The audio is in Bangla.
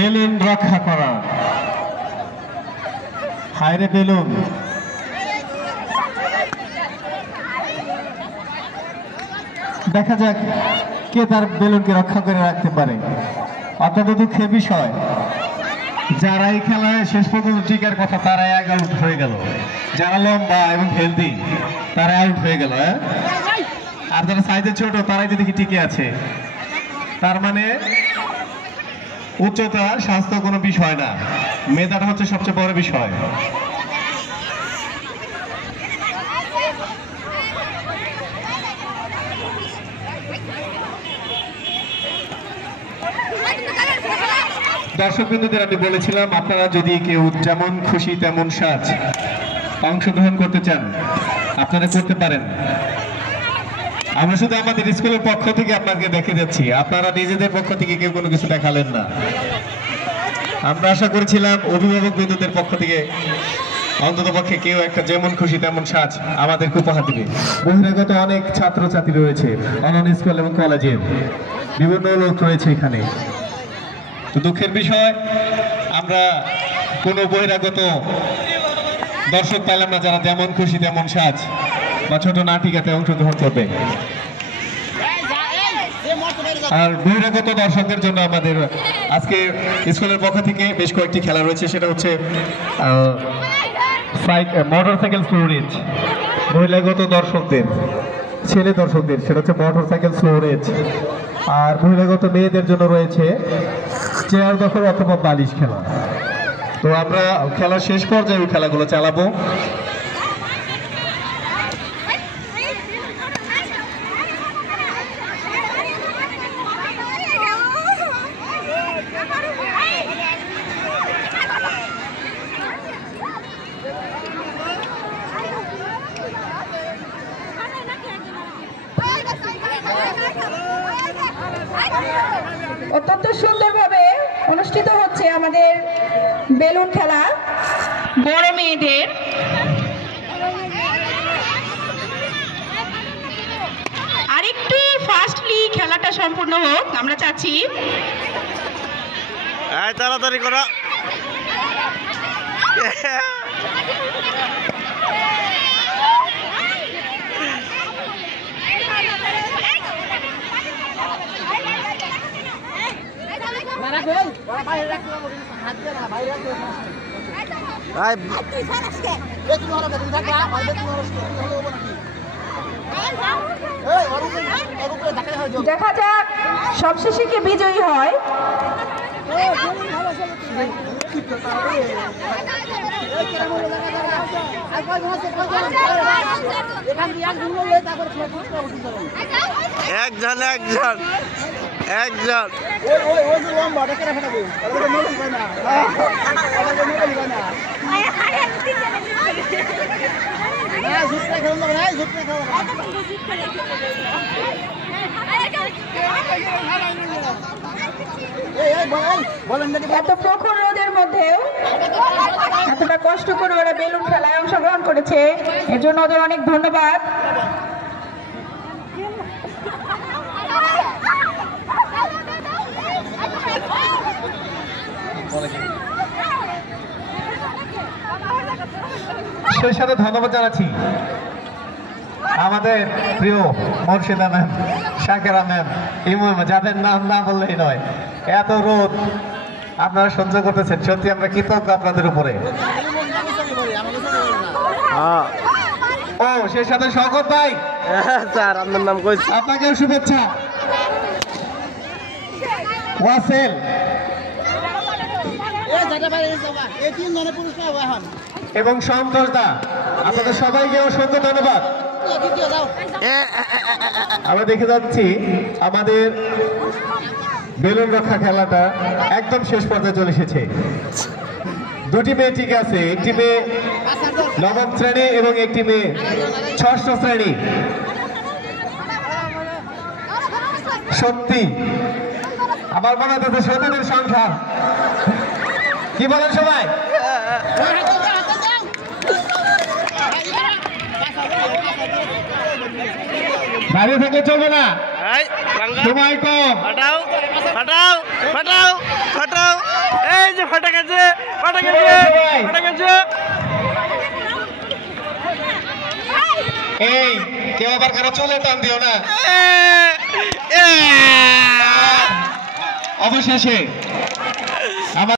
বেলুন রক্ষা করা। হায়রে বেলুন, দেখা যাক কে তার বেলুনকে রক্ষা করে রাখতে পারে। অত্যন্ত দুঃখের বিষয়, যারা এই খেলায় শেষ পর্যন্ত টিকার কথা তারাই আগে আউট হয়ে গেল। যারা লম্বা এবং হেলদি তারা আউট হয়ে গেল। আর যারা সাইজে ছোট তারাই যদি টিকে আছে, তার মানে উচ্চতা স্বাস্থ্য কোনো বিষয় না, মেধাটা হচ্ছে সবচেয়ে বড় বিষয়। দর্শকবৃন্দদের আমি বলেছিলাম, আপনারা যদি কেউ যেমন খুশি তেমন সাজ অংশগ্রহণ করতে চান আপনারা করতে পারেন। আমরা শুধু আমাদের স্কুলের পক্ষ থেকে আপনাকে দেখে যাচ্ছি, আপনারা নিজেদের পক্ষ থেকে কেউ কোনো কিছু দেখালেন না। আমরা আশা করেছিলাম অভিভাবক বৃন্দদের পক্ষ থেকে অন্তত পক্ষে কেউ একটা যেমন খুশি তেমন সাজ আমাদেরকে উপহার দিবে। বহিরাগত অনেক ছাত্রছাত্রী রয়েছে, অন্যান্য স্কুল এবং কলেজের বিভিন্ন লোক রয়েছে এখানে। তো দুঃখের বিষয়, আমরা কোনো বহিরাগত দর্শক পেলাম না যারা যেমন খুশি তেমন সাজ বা ছোট নাটিকাতে অংশগ্রহণ করবে। আর বহিরাগত দর্শকদের জন্য আমাদের আজকে স্কুলের পক্ষ থেকে বেশ কয়েকটি খেলা রয়েছে। সেটা হচ্ছে মোটরসাইকেল স্লো রেস। বহিরাগত দর্শকদের, ছেলে দর্শকদের সেটা হচ্ছে মোটরসাইকেল স্লো রেস। আর বহিরাগত মেয়েদের জন্য রয়েছে চেয়ার দখল অথবা বালিশ খেলা। তো আমরা খেলার শেষ পর্যায়ে ওই খেলাগুলো চালাবো। অত্যন্ত সুন্দরভাবে অনুষ্ঠিত হচ্ছে আমাদের বেলুন খেলা বড় মেয়েদের। আরেকটু ফাস্টলি খেলাটা সম্পূর্ণ হোক আমরা চাচ্ছি। তাড়াতাড়ি করা। দেখা যাক সবশেষে কে বিজয়ী হয়। একজন একজন একজন এত প্রখর রোদের মধ্যেও এতটা কষ্ট করে ওরা বেলুন খেলায় অংশগ্রহণ করেছে, এর জন্য ওদের অনেক ধন্যবাদ। সেই সাথে ধন্যবাদ জানাচ্ছি আমাদের প্রিয় মুর্শিদা ম্যাম, শাকেরা ম্যাম, ইমু ম্যাম, যাদের নাম না বললেই নয়। এত রোদ আপনারা সহ্য করতেছেন, সত্যি আমরা কৃতজ্ঞ আপনাদের উপরে। ও সেই সাথে শওকত ভাই, স্যার আপনার নাম কইছি, আপনাকেও শুভেচ্ছা। ওয়াসেল এবং সন্তোষ দা, আপনাদের সবাইকে অসংখ্য ধন্যবাদ। আমরা দেখে যাচ্ছি আমাদের বেলুন রক্ষা খেলাটা একদম শেষ পর্যায়ে চলে এসেছে। দুটি মেয়ে ঠিক আছে, একটি মেয়ে নবম শ্রেণী এবং একটি মেয়ে ষষ্ঠ শ্রেণী। সত্যি আমার মনে হচ্ছে সতীদের সংসার। কি বলেন সবাই? দাঁড়িয়ে থাকলে চলবে না। এই বাঙ্গা সময় কম। ফাটাও ফাটাও ফাটাও ফাটাও এই যে ফাটা গেছে ফাটা গেছে ফাটা গেছে এই কেউ আবার কারো চলে টান দিও না। অবশেষে